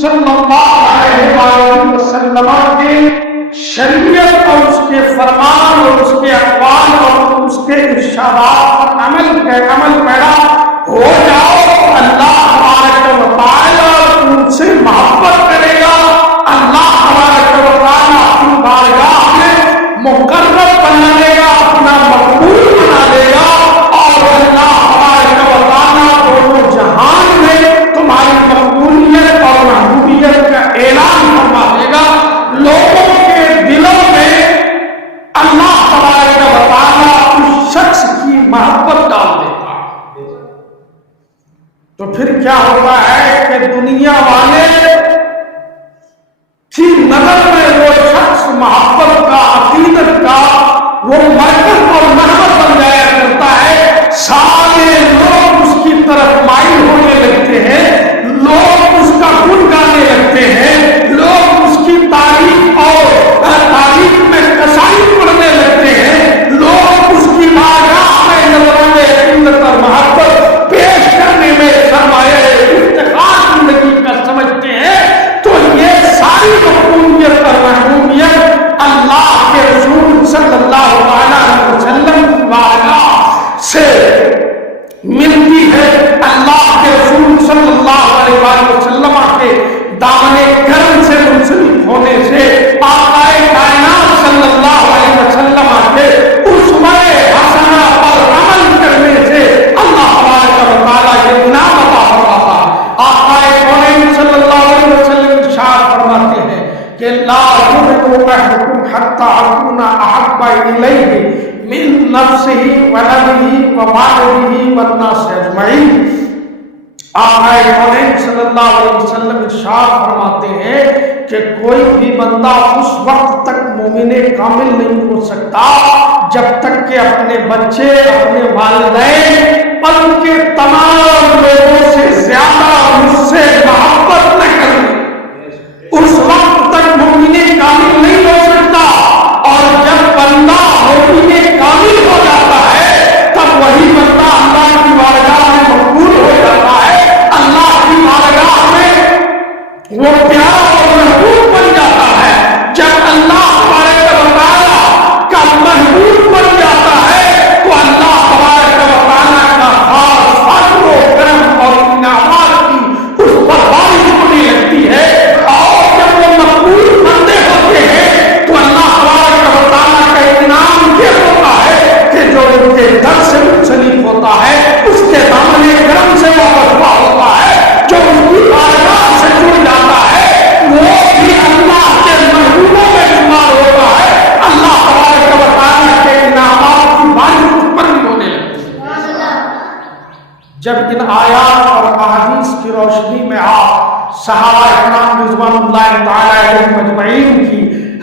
صلی اللہ علیہ وآلہ وسلم کے شریعت اور اس کے فرمان اور اس کے اقوال اور اس کے ارشادات پر عمل پیرا ہو جاؤ، اللہ تبارک و تعالیٰ تم سے محبت کرے گا، اللہ تبارک و تعالیٰ اپنی بارگاہ میں مقرب بنا لے گا، اپنا مقبول بنا لے گا، اور اللہ تبارک و تعالیٰ دونوں جہان میں تمہاری مقبولیت اور محبوبیت کا اعلان فرما دے گا۔ لوگوں کے دلوں میں اللہ تبارک و تعالیٰ اس شخص کی محبت ڈال دیتا۔ تو پھر کیا ہوتا ہے کہ دنیا والے کی نظر میں وہ شخص محبت کا، عقیدت کا وہ مرکز اور محبت بن جایا کرتا ہے، سارے لوگ اس کی طرف مائل ہونے لگتے ہیں، لوگ اس کا گن گانے لگتے ہیں، لوگ اس کی تعریف اور تعریف میں کسائی پڑھنے لگتے ہیں، لوگ اس کی بارگاہ میں نظروں میں عقیدت اور محبت پیش کرنے میں سرمایہ افتخار زندگی کا سمجھتے ہیں۔ تو یہ ساری مقبولیت اور محبوبیت اللہ کے رسول صلی اللہ علیہ وسلم کی بارگاہ سے ملتی ہے، اللہ کے رسول صلی اللہ علیہ وسلم کے دامن کرم سے منسلک ہونے سے، آقا کائنات صلی اللہ علیہ وسلم کے اسوہ حسنہ پر عمل کرنے سے اللہ تبارک و تعالیٰ یہ انعام عطا فرماتا ہے۔ آقا کونین صلی اللہ علیہ وسلم ارشاد فرماتے ہیں کہ لا یؤمن احدکم حتی اکون احب الیہ من نفسہ ولدہ ووالدہ والناس اجمعین۔ آقا کونین صلی اللہ علیہ وسلم ارشاد فرماتے ہیں کہ کوئی بھی بندہ اس وقت تک مومن کامل نہیں ہو سکتا جب تک کہ اپنے بچے، اپنے والدین اور ان کے تمام لوگوں سے زیادہ مجھ سے محبت نہ کرے، اس وقت تک مومن کامل نہیں ہو سکتا۔ اور جب بندہ مومن کامل ہو جاتا ہے تب وہی بندہ اللہ کی بارگاہ میں مقبول ہو جاتا ہے، اللہ کی بارگاہ میں وہ پیارا اور محبوب بن جاتا ہے۔ جب اللہ تبارک و تعالیٰ کا محبوب بن جاتا ہے تو اللہ تبارک و تعالیٰ کا خاص فضل و کرم اور انعامات کی اس پر بارش ہونے لگتی ہے، اور جب وہ مقبول بندے ہوتے ہیں تو اللہ تبارک و تعالیٰ کا انعام یہ ہوتا ہے کہ جو ان کے در سے منسلک ہوتا ہے، اس کے دامن کرم سے وابستہ ہوتا ہے، جو ان کی بارگاہ سے جڑ جاتا ہے، وہ بھی اللہ کے محبوبوں میں شمار ہوتا ہے۔ اللہ تبارک و تعالیٰ کے انعامات کی بارش اس پر بھی ہونے لگتی ہے۔ جب ان آیات اور احادیث کی روشنی میں آپ صحابہ اکرام رضوان اللہ تعالیٰ علیہم اجمعین کی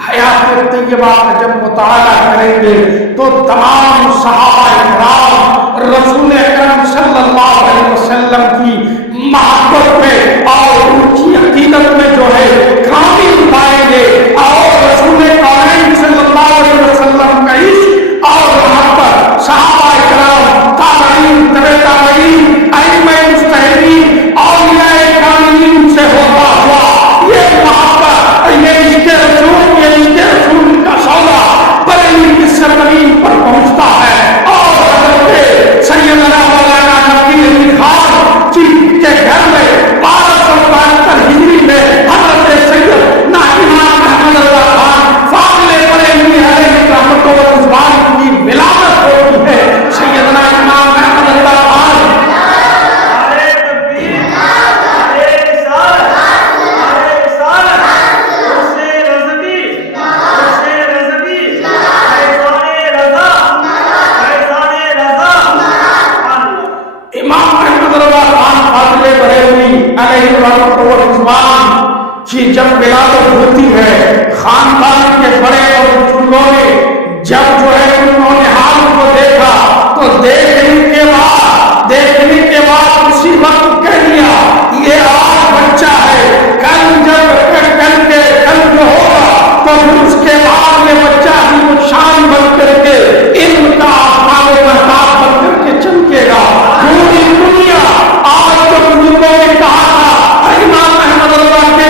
حیات طیبہ کا جب مطالعہ کریں گے تو تمام صحابہ اکرام رسول اکرم صلی اللہ علیہ وسلم کی محبت میں اور ان کی عقیدت میں جو ہے کامل پائیں گے، اور رسول کونین صلی اللہ علیہ وسلم کا عشق اور محبت صحابہ اکرام، تابعین، تبع تابعین، ائمہ مجتہدین، اولیاء کاملین سے ہوتا ہوا یہ محبت، یہ عشق رسول، یہ عشق رسول کا شعلہ بریلی کی سرزمین پر پہنچتا ہے، اور حضرت سیدنا مولانا نقی علی خان جی کے گھر میں 1272 ہجری میں حضرت سید امام احمد اللہ خان فاضل بریلوی علیہ رحمۃ و رضوان کی ولادت ہوتی ہے۔ سیدنا امام احمد اللہ خان کی جب ولادت ہوتی ہے، خاندان کے بڑے اور بزرگوں نے جب جو ہے انہوں نے حال کو دیکھا تو دیکھنے کے بعد اسی وقت کہہ دیا یہ آج بچہ ہے، کل جو ہوگا تو پھر اس کے بعد یہ بچہ بھی وہ شان بن کر کے علم کا آفتاب و مہتاب بن کر کے چمکے گا۔ پوری دنیا آج جو بزرگوں نے کہا تھا امام احمد اللہ کے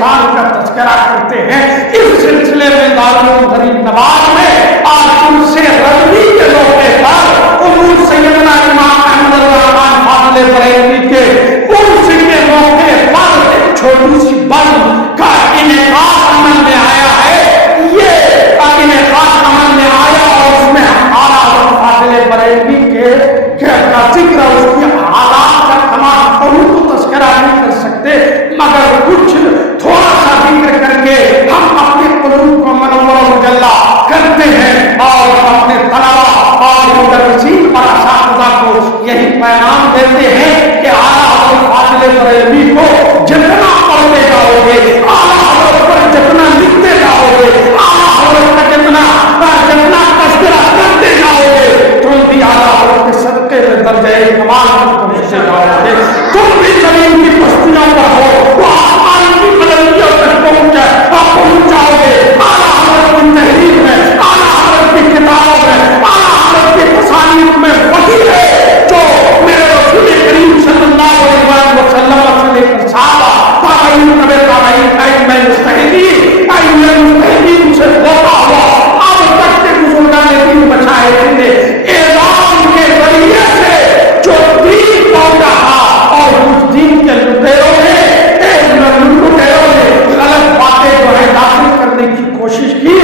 شان کا تذکرہ کرتے ہیں۔ اس سلسلے میں دارالعلوم غریب نواز میں آج ان سے رضوی کے موقع پر حضور سیدنا امام احمد الرحمن فاضل بریلوی کے عرس کے موقع پر ایک چھوٹی سی بند کا انعقاد عمل میں آیا ہے۔ یہ انعقاد عمل میں آیا اور اس میں اعلیٰ حضرت فاضل بریلوی کا ذکر، اس کی حالات کا تمام پہلو کو تذکرہ نہیں کر سکتے، مگر کچھ تھوڑا سا ذکر کر کے ہم اپنے قلوب کو منور و مجلہ کرتے ہیں اور اپنے طلبہ اور مدرسین اور اساتذہ کو یہی پیغام دیتے ہیں کہ اعلیٰ حضرت فاضل بریلوی کو جتنا پڑھتے جاؤ گے، اعلیٰ حضرت پر جتنا لکھتے جاؤ گے، اعلیٰ حضرت کا جتنا تذکرہ کرتے جاؤ گے، تم بھی اعلیٰ حضرت کے صدقے میں درجہ کمال کو پہنچتے جاؤ گے۔ تم بھی زمین کی پستیوں پر ہو، وہ آسمان کی بلندیوں تک پہنچاؤ گے۔ اعلیٰ حضرت کی تحریر میں، اعلیٰ حضرت کی کتابوں میں، اعلیٰ حضرت کی تصانیف میں وہی ہے جو میرے رسول کریم صلی اللہ علیہ وسلم سے لے کر صحابہ تابعین تبع تابعین ائمہ مجتہدین سے ہوتا ہوا اب تک کے بزرگان دین بچائے ہوئے اعلان کے ذریعے سے جو دین پہنچا تھا، اور اس دین کے لٹیروں نے غلط باتیں جو ہے داخل کرنے کی کوشش کی،